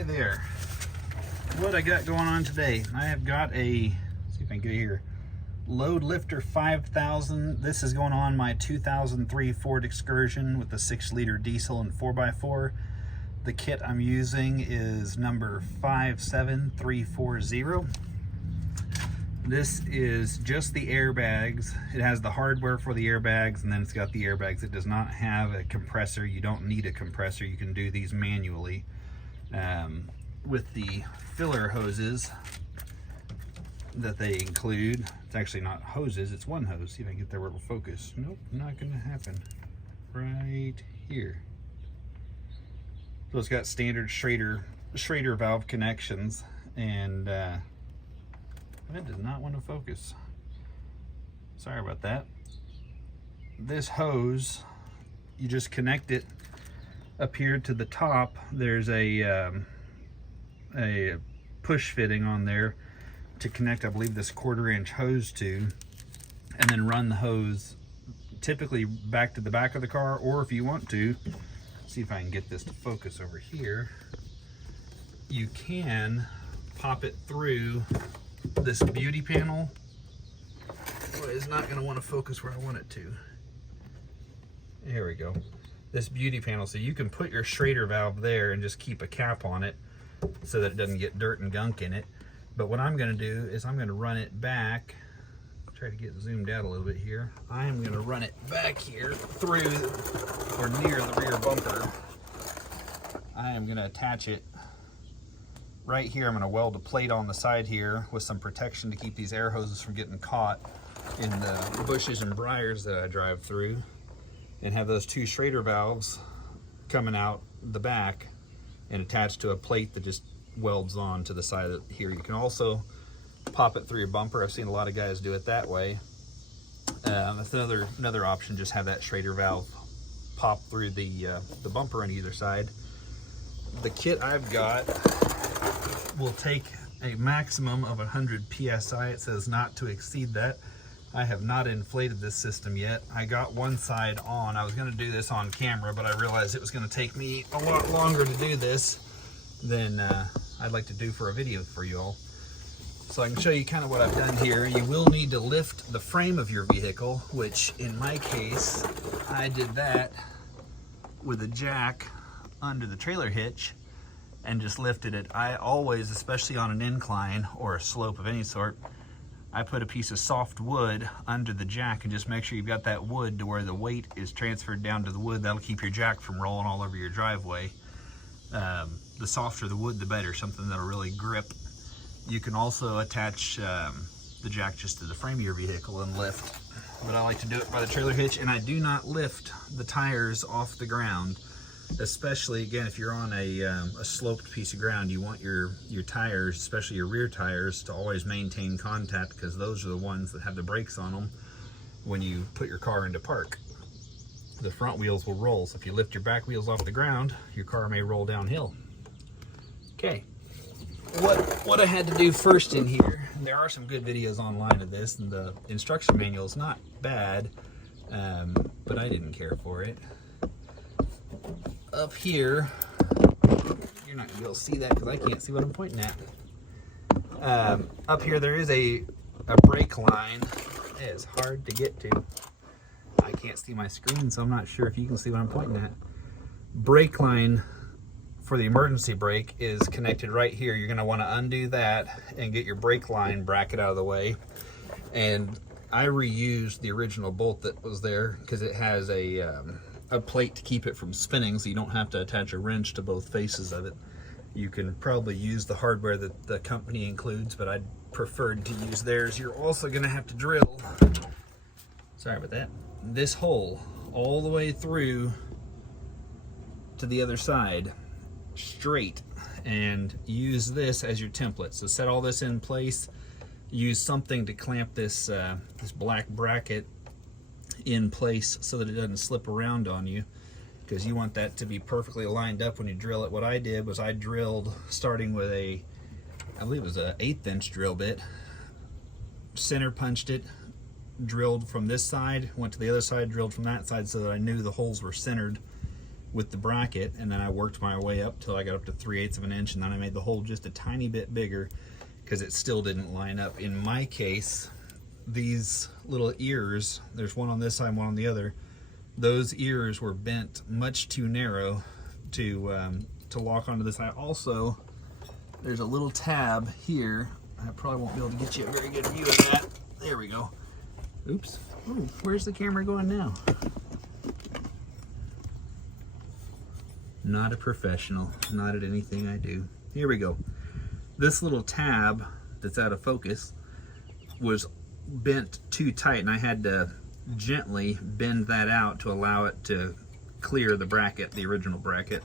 Hey there. What I got going on today? I have got a, let's see if I can get it here, LoadLifter 5000. This is going on my 2003 Ford Excursion with the 6-liter diesel and 4x4. The kit I'm using is number 57340. This is just the airbags. It has the hardware for the airbags, and then it's got the airbags. It does not have a compressor. You don't need a compressor. You can do these manually with the filler hoses that they include. It's actually not hoses, it's one hose. See if I can get there where it will focus. Nope, not gonna happen. Right here. So it's got standard Schrader valve connections, and it does not want to focus. Sorry about that. This hose, you just connect it up here to the top. There's a push fitting on there to connect, I believe, this 1/4-inch hose to, and then run the hose typically back to the back of the car, or if you want to, see if I can get this to focus over here, you can pop it through this beauty panel. Well, it's not going to want to focus where I want it to. Here we go. This beauty panel, so you can put your Schrader valve there and just keep a cap on it so that it doesn't get dirt and gunk in it. But what I'm going to do is I'm going to run it back. Try to get zoomed out a little bit here. I am going to run it back here through or near the rear bumper. I am going to attach it right here. I'm going to weld a plate on the side here with some protection to keep these air hoses from getting caught in the bushes and briars that I drive through, and have those 2 Schrader valves coming out the back and attached to a plate that just welds on to the side of here. You can also pop it through your bumper. I've seen a lot of guys do it that way. That's another option. Just have that Schrader valve pop through the bumper on either side. The kit I've got will take a maximum of 100 psi. It says not to exceed that. I have not inflated this system yet. I got one side on. I was going to do this on camera, but I realized it was going to take me a lot longer to do this than I'd like to do for a video for you all. So I can show you kind of what I've done here. You will need to lift the frame of your vehicle, which in my case, I did that with a jack under the trailer hitch and just lifted it. I always, especially on an incline or a slope of any sort, I put a piece of soft wood under the jack and just make sure you've got that wood to where the weight is transferred down to the wood. That'll keep your jack from rolling all over your driveway. The softer the wood, the better, something that'll really grip. You can also attach the jack just to the frame of your vehicle and lift. But I like to do it by the trailer hitch, and I do not lift the tires off the ground. Especially, again, if you're on a sloped piece of ground, you want your tires, especially your rear tires, to always maintain contact, because those are the ones that have the brakes on them when you put your car into park. The front wheels will roll, so if you lift your back wheels off the ground, your car may roll downhill. Okay, what I had to do first in here, and there are some good videos online of this, and the instruction manual is not bad, but I didn't care for it. Up here, you're not gonna be able to see that because I can't see what I'm pointing at. Up here there is a brake line. It is hard to get to. I can't see my screen, so I'm not sure if you can see what I'm pointing at. Brake line for the emergency brake is connected right here. You're gonna wanna undo that and get your brake line bracket out of the way. And I reused the original bolt that was there because it has a plate to keep it from spinning, so you don't have to attach a wrench to both faces of it. You can probably use the hardware that the company includes, but I preferred to use theirs. You're also gonna have to drill, sorry about that, this hole all the way through to the other side straight, and use this as your template. So set all this in place, use something to clamp this this black bracket in place so that it doesn't slip around on you, because you want that to be perfectly lined up when you drill it. What I did was I drilled starting with I believe it was an 1/8 inch drill bit, center punched it, drilled from this side, went to the other side, drilled from that side so that I knew the holes were centered with the bracket, and then I worked my way up till I got up to 3/8 of an inch, and then I made the hole just a tiny bit bigger because it still didn't line up. In my case, these little ears, there's one on this side, one on the other, those ears were bent much too narrow to lock onto this side. Also, there's a little tab here. I probably won't be able to get you a very good view of that. There we go. Oops. Oh, where's the camera going now? Not a professional, not at anything I do. Here we go. This little tab that's out of focus was bent too tight, and I had to gently bend that out to allow it to clear the bracket, the original bracket.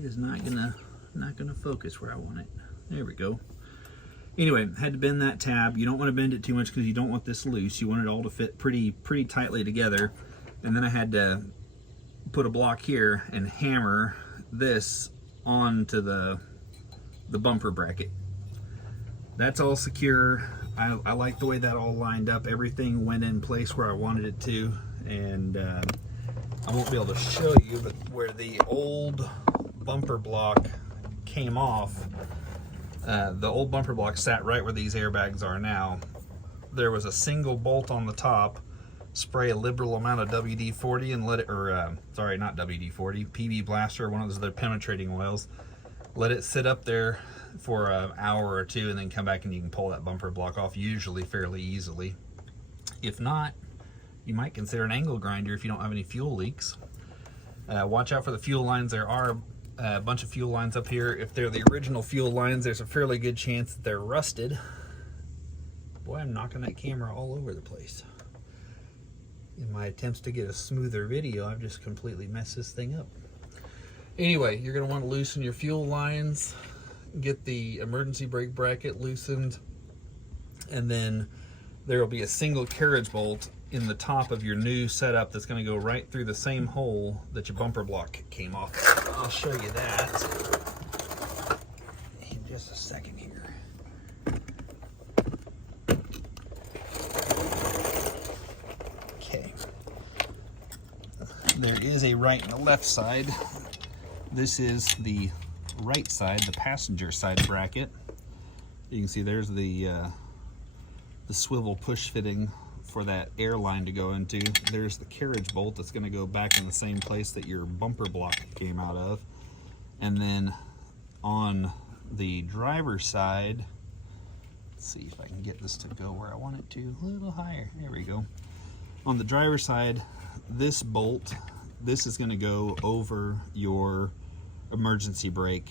It is not gonna focus where I want it. There we go. Anyway, had to bend that tab. You don't want to bend it too much because you don't want this loose. You want it all to fit pretty tightly together. And then I had to put a block here and hammer this onto the bumper bracket. That's all secure. I like the way that all lined up. Everything went in place where I wanted it to, and I won't be able to show you, but where the old bumper block came off, the old bumper block sat right where these airbags are now. There was a single bolt on the top. Spray a liberal amount of WD-40 and let it, or sorry, not WD-40, PB Blaster, one of those other penetrating oils. Let it sit up there for an hour or two, and then come back and you can pull that bumper block off, usually fairly easily. If not, you might consider an angle grinder if you don't have any fuel leaks. Watch out for the fuel lines. There are a bunch of fuel lines up here. If they're the original fuel lines, there's a fairly good chance that they're rusted. Boy, I'm knocking that camera all over the place. In my attempts to get a smoother video, I've just completely messed this thing up. Anyway, you're going to want to loosen your fuel lines, get the emergency brake bracket loosened, and then there will be a single carriage bolt in the top of your new setup that's going to go right through the same hole that your bumper block came off. I'll show you that in just a second here. Okay. There is a right and a left side. This is the right side, the passenger side bracket. You can see there's the swivel push fitting for that air line to go into. There's the carriage bolt that's going to go back in the same place that your bumper block came out of. And then on the driver's side, let's see if I can get this to go where I want it to, a little higher. There we go. On the driver's side, this bolt, this is going to go over your emergency brake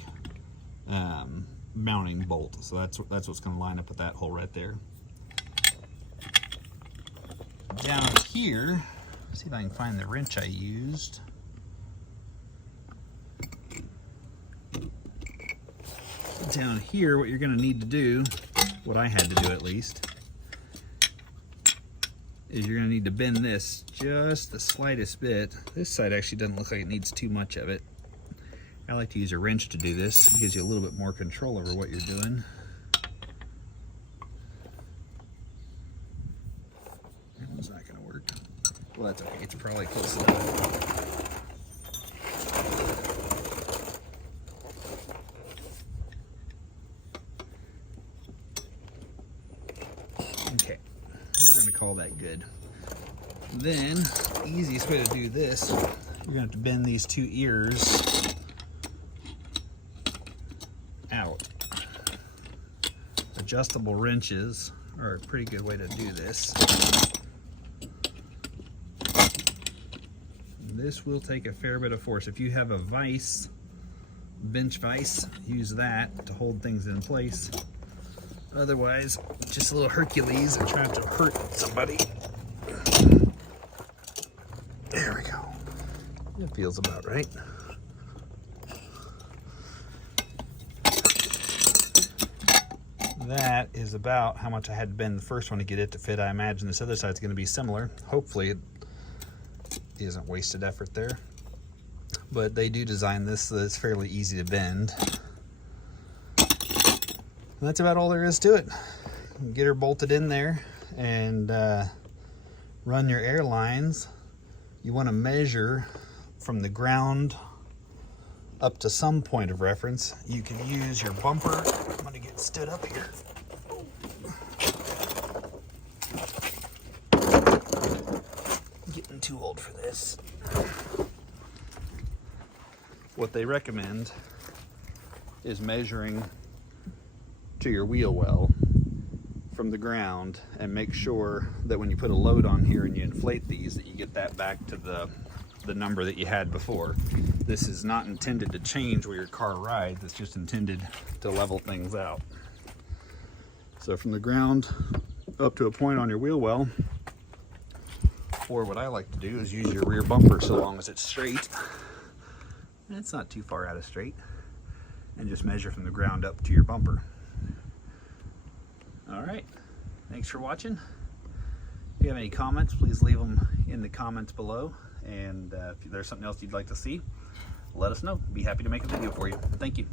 mounting bolt. So that's what's going to line up with that hole right there. Down here, see if I can find the wrench I used. Down here, what you're going to need to do, what I had to do at least, is you're going to need to bend this just the slightest bit. This side actually doesn't look like it needs too much of it. I like to use a wrench to do this. It gives you a little bit more control over what you're doing. That one's not going to work. Well, that's okay. It's probably close enough. Okay, we're going to call that good. Then, the easiest way to do this, we're going to have to bend these two ears out. Adjustable wrenches are a pretty good way to do this. This will take a fair bit of force. If you have a vise, bench vise, use that to hold things in place. Otherwise, just a little Hercules and try not to hurt somebody. There we go. That feels about right. That is about how much I had to bend the first one to get it to fit. I imagine this other side's going to be similar. Hopefully it isn't wasted effort there. But they do design this so that it's fairly easy to bend. And that's about all there is to it. Get her bolted in there and run your air lines. You want to measure from the ground up to some point of reference, you can use your bumper. I'm gonna get stood up here. Getting too old for this. What they recommend is measuring to your wheel well from the ground, and make sure that when you put a load on here and you inflate these, that you get that back to the number that you had before. This is not intended to change where your car rides, it's just intended to level things out. So from the ground up to a point on your wheel well, or what I like to do is use your rear bumper so long as it's straight, and it's not too far out of straight, and just measure from the ground up to your bumper. All right, thanks for watching. If you have any comments, please leave them in the comments below. And if there's something else you'd like to see, let us know. Be happy to make a video for you. Thank you.